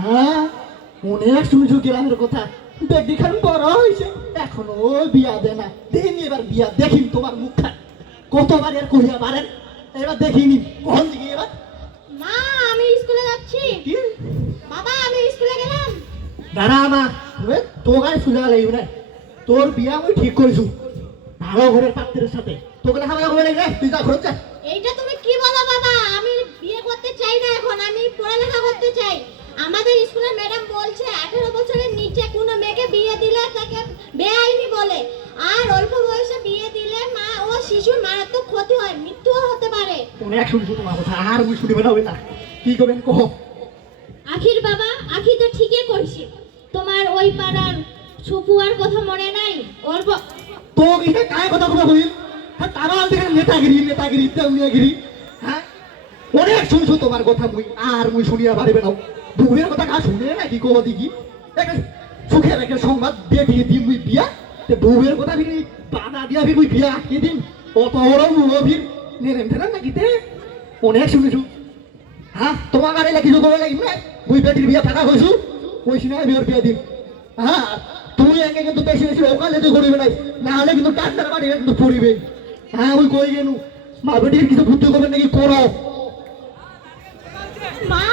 হ্যাঁ অনেক শুনছু গ্রামের কথা। দেখি খান বড় হয়েছে এখনও বিয়া দে না। দিন এবার বিয়া দেখিন তোমার মুখটা। কতবার এর কহিয়া পারেন এবার দেখিনি কখন দিকে এবার? মা আমি স্কুলে যাচ্ছি। বাবা আমি স্কুলে গেলাম। দাঁড়া মা তোকে শুনে লাগবে না। তোর বিয়া আমি ঠিক করেছু। ভালো ঘরের পাত্রের সাথে। তোকে লেখাপড়া করে লাগবে তুই যা ঘর যা। এইটা তুমি কি বলো বাবা আমি বিয়ে করতে চাই না এখন আমি পড়ালেখা করতে চাই আমাদের স্কুলের ম্যাডাম বলছে আঠেরো বছরের নিচে কোনো মেয়েকে বিয়ে দিলে তাকে বেআইনি বলে আর অল্প বয়সে বিয়ে দিলে মা ও শিশুর মারাত্মক ক্ষতি হয় মৃত্যুও হতে পারে। অনেক শুনছু তোমার কথা আর মুই শুনিবে না না। কি করবেন কহ আখির বাবা আখি তো ঠিকই কইছে তোমার ওই পাড়ার সুপুয়ার কথা মনে নাই? ওর তো এটা কায় কথা কথা কই হ্যাঁ তারা দেখে নেতাগিরি নেতাগিরি দেউনিয়াগিরি হ্যাঁ? অনেক শুনছো তোমার কথা মুই আর মুই শুনিয়া পারিবে না। দুপুরের কথা কা শুনে নাকি কহ দিকি একটা সুখের একটা সংবাদ দিয়ে দিয়ে দিন মুই বিয়া। তে বউয়ের কথা ফিরি বাধা দিয়া ফির মুই বিয়া আটকে দিন মুভির নাকি তে অনেক শুনেছু? হ্যাঁ তোমার গাড়ি কিছু করে লাগিবে না? বেটির বিয়া থাকা হইছু কইছি না বিয়ার বিয়া দিন হ্যাঁ তুই একে কিন্তু বেশি বেশি ওকালে তো করিবে কিন্তু টাকার বাড়ি কিন্তু পড়িবে হ্যাঁ ওই মা বেটির কিছু বুদ্ধি করবে নাকি? করো মা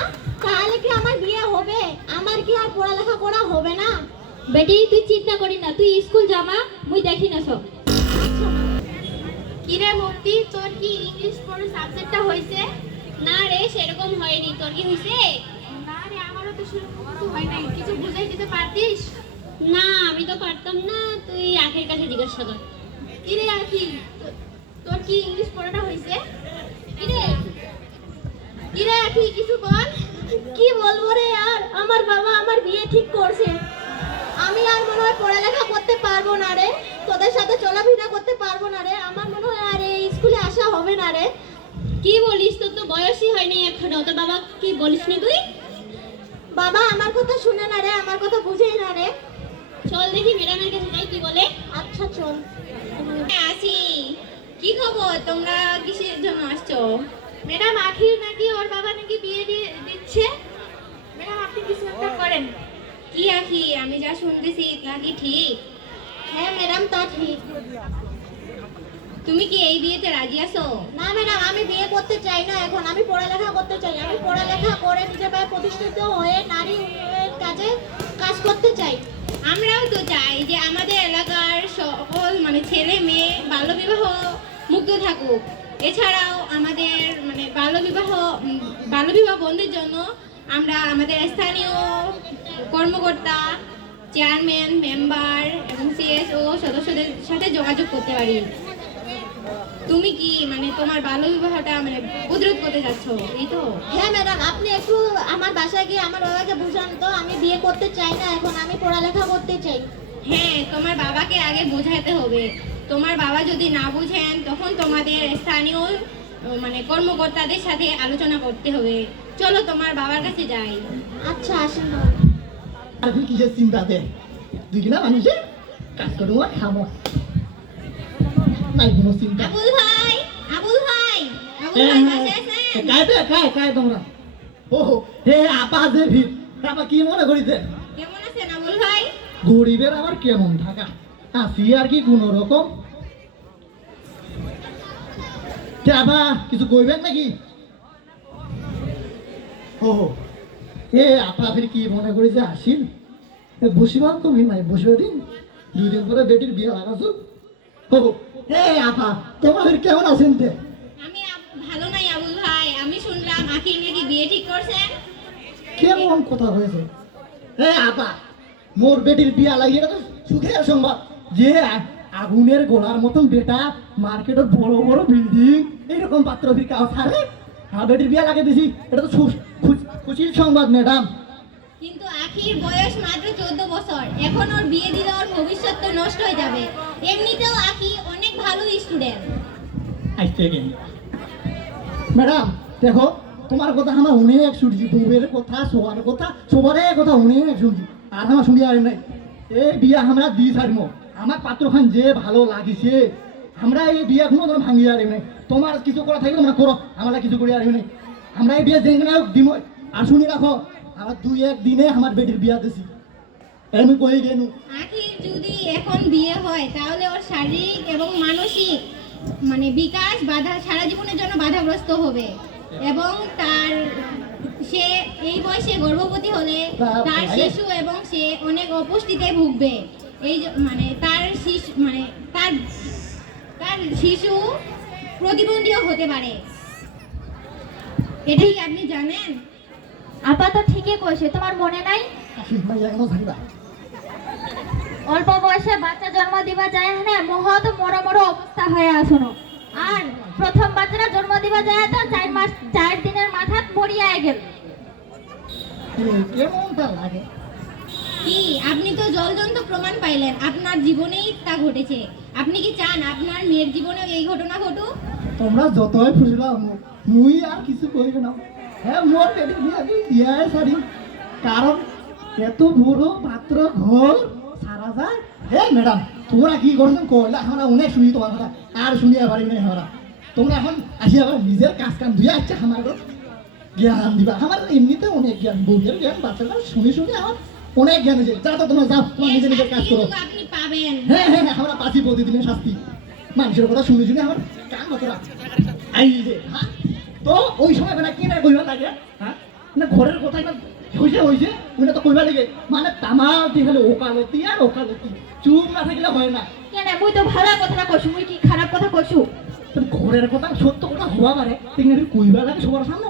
তাহলে কি আমার বিয়ে হবে? আমার কি আর পড়ালেখা করা হবে না? বেটি, তুই চিন্তা করি না। তুই স্কুল জামা মুই দেখি না সব কিরে ভক্তি তোর কি ইংলিশ পড়ো সাবজেক্টটা হয়েছে? না রে সেরকম হয়নি। তোর কি হয়েছে? না রে আমারও তো সেরকম হয় নাই। কিছু বুঝাই দিতে পারতিস? না আমি তো পারতাম না। তুই আখের কাছে জিজ্ঞাসা কর। কিরে তো- তোর কি ইংলিশ পড়াটা হয়েছে? কিরে? কিরে আখি কিছু বল? কি বলব রে আর? আমার বাবা আমার বিয়ে ঠিক করছে। আমি আর মনে হয় পড়ালেখা করতে পারব না রে। তোদের সাথে চলাফেরা করতে পারব না রে। আমার মনে হয় আর এই স্কুলে আসা হবে না রে। কি বলিস? তোর তো বয়সই হয়নি এখনও। তোর বাবা কি বলিস নি তুই? বাবা আমার কথা শুনে না রে। আমার কথা বুঝেই না রে। চল দেখি ম্যাডামের কাছে যাই কি বলে। আচ্ছা চল। আসি। কি খবর? তোমরা কিসের জন্য আসছো? ম্যাডাম আখির নাকি ওর বাবা নাকি বিয়ে দিয়ে দিচ্ছে? ম্যাডাম আপনি কিছু একটা করেন। কি আখি? আমি যা শুনতেছি তা কি ঠিক? হ্যাঁ ম্যাডাম তা ঠিক। তুমি কি এই বিয়েতে রাজি আছো? না ম্যাডাম আমি বিয়ে করতে চাই না এখন। আমি পড়ালেখা করতে চাই। আমি পড়ালেখা করে নিজের পায়ে প্রতিষ্ঠিত হয়ে নারী কাজে কাজ করতে চাই। আমরাও তো চাই যে আমাদের এলাকার সকল মানে ছেলে মেয়ে বাল্যবিবাহ মুক্ত থাকুক। এছাড়াও আমাদের মানে বাল্যবিবাহ বাল্যবিবাহ বন্ধের জন্য আমরা আমাদের স্থানীয় কর্মকর্তা চেয়ারম্যান মেম্বার এবং সিএসও সদস্যদের সাথে যোগাযোগ করতে পারি। তুমি কি মানে তোমার বাল্যবিবাহটা মানে প্রতিরোধ করতে যাচ্ছ? এই তো। হ্যাঁ ম্যাডাম আপনি একটু আমার বাসায় গিয়ে আমার বাবাকে বুঝান তো। আমি বিয়ে করতে চাই না এখন আমি পড়ালেখা করতে চাই। হ্যাঁ তোমার বাবাকে আগে বোঝাতে হবে। তোমার বাবা যদি না বুঝেন তখন তোমাদের স্থানীয় মানে কর্মকর্তাদের সাথে আলোচনা করতে হবে। চলো তোমার বাবার কাছে যাই। আচ্ছা আসেন তুই কিসের চিন্তা কাজ করব নাই কোনো চিন্তা আবুল ভাই আবুল ভাই আবুল ভাই। বাসায় আছেন কায় দে কায় কায় তোমরা ও হে আপা যে ভিড় আপা কি মনে করিতে কেমন আছেন আবুল ভাই গরিবের আবার কেমন থাকা আছি আর কি কোন রকম আবা কিছু কইবেন নাকি ও এ আপা ফির কি মনে করি যে আসিন এ বসিবার তো ভিড় নাই বসিবার দিন? দুই দিন পরে বেটির বিয়ে লাগাছো ও এ আপা তোমাদের কেমন আছেন তে? আমি ভালো নাই আবুল ভাই। আমি শুনলাম আখি নাকি বিয়ে ঠিক করছেন? কেমন কথা হয়েছে? এ আপা মোর বেটির বিয়া লাগিয়ে তো সুখের সংবাদ যে আগুনের গোলার মতন বেটা মার্কেটে বড় বড় বিল্ডিং এইরকম পাত্র ফির কাউ ছাড়ে আর বেটির বিয়া লাগিয়ে দিছি এটা তো সু- খু- খুশির সংবাদ ম্যাডাম। কিন্তু আখির বয়স মাত্র চোদ্দ বছর। এখন ওর বিয়ে দিলে ওর ভবিষ্যৎ তো নষ্ট হয়ে যাবে। এমনিতেও আখি অনেক ভালো স্টুডেন্ট আসতে ম্যাডাম দেখো তোমার কথা আমার অনেক শুনছি বউয়ের কথা সবার কথা সবারই কথা অনেক শুনছি। আর আমার শুনি আর নাই। এই বিয়া আমরা দি ছাড়বো আমার পাত্রখান যে ভালো লাগিছে আমরা এই বিয়া কোনো ধরো ভাঙি আর নাই। তোমার কিছু করা থাকলে তোমরা করো আমরা কিছু করি আর নাই। আমরা এই বিয়ে হোক দিব আর শুনি রাখো আমার দুই এক দিনে আমার বেটির বিয়া দিছি। আমি কই গেনু? আখির যদি এখন বিয়ে হয় তাহলে ওর শারীরিক এবং মানসিক মানে বিকাশ বাধা সারা জীবনের জন্য বাধাগ্রস্ত হবে। এবং তার সে এই বয়সে গর্ভবতী হলে তার শিশু এবং সে অনেক অপুষ্টিতে ভুগবে। এই মানে তার শিশু মানে তার তার শিশু প্রতিবন্ধীও হতে পারে। এটাই আপনি জানেন? আপা তো ঠিকই কইছে তোমার মনে নাই? অল্প বয়সে বাচ্চা জন্ম দিবা যায় না মহৎ মরো মরো অবস্থা হয়ে আসুনো। আর প্রথম বাচ্চারা জন্ম দিবা যায় তো চার মাস চার দিনের মাথাত মরিয়া গেল। লাগে কি আপনি তো জলজন্ত প্রমাণ পাইলেন আপনার জীবনেই তা ঘটেছে। আপনি কি চান আপনার মেয়ের জীবনেও এই ঘটনা ঘটুক? তোমরা যতই ফুসলা মুই আর কিছু কইবে না। হ্যাঁ কারণ এত পাত্র ঘর সারা যায়। হে ম্যাডাম তোমরা কি করছেন আমরা অনেক শুনি তোমার কথা। আর শুনিয়া পারি না আমরা তোমরা এখন আসি আবার নিজের কাজ কাম ধুয়ে আসছে আমার ঘর জ্ঞান দিবা। আমার এমনিতে অনেক জ্ঞান বউয়ের জ্ঞান বাচ্চারা শুনি শুনি আমার অনেক জ্ঞান হয়েছে যা তো তোমরা যাও, তোমার নিজে নিজের কাজ করো। আপনি পাবেন হ্যাঁ হ্যাঁ আমরা প্রতিদিনের শাস্তি। মানুষের কথা শুনে শুনে আমার আই রে হ্যাঁ? তো ওই সময় মানে কি না কইবা লাগে হ্যাঁ না ঘরের কথা এবার হইছে হইছে ওইটা তো কইবা লাগে মানে তামা দিখালে ওকালতি আর ওকালতি চুপ না থাকলে হয় না। কেন মুই তো ভালো কথা কইছু মুই কি খারাপ কথা কইছু? ঘরের কথা সত্য কথা হওয়া পারে তেমনি কইবা লাগে সবার সামনে।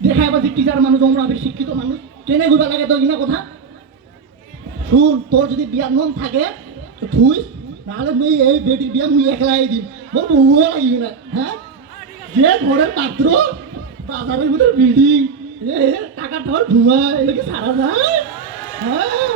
দেখা এবার যে টিচার মানুষ আমরা আমি শিক্ষিত মানুষ কেনে কইবা লাগে তো ইনা কথা? শুন তোর যদি বিয়ার মন থাকে তো তুই নাহলে মুই এই বেটির বিয়া মুই একলাই দিম। মোর বউও লাগবে না হ্যাঁ? যে ঘরের পাত্র বাজারের ভিতরে বিল্ডিং টাকা ঠর ধোয়া এটা কি সারা যায় হ্যাঁ।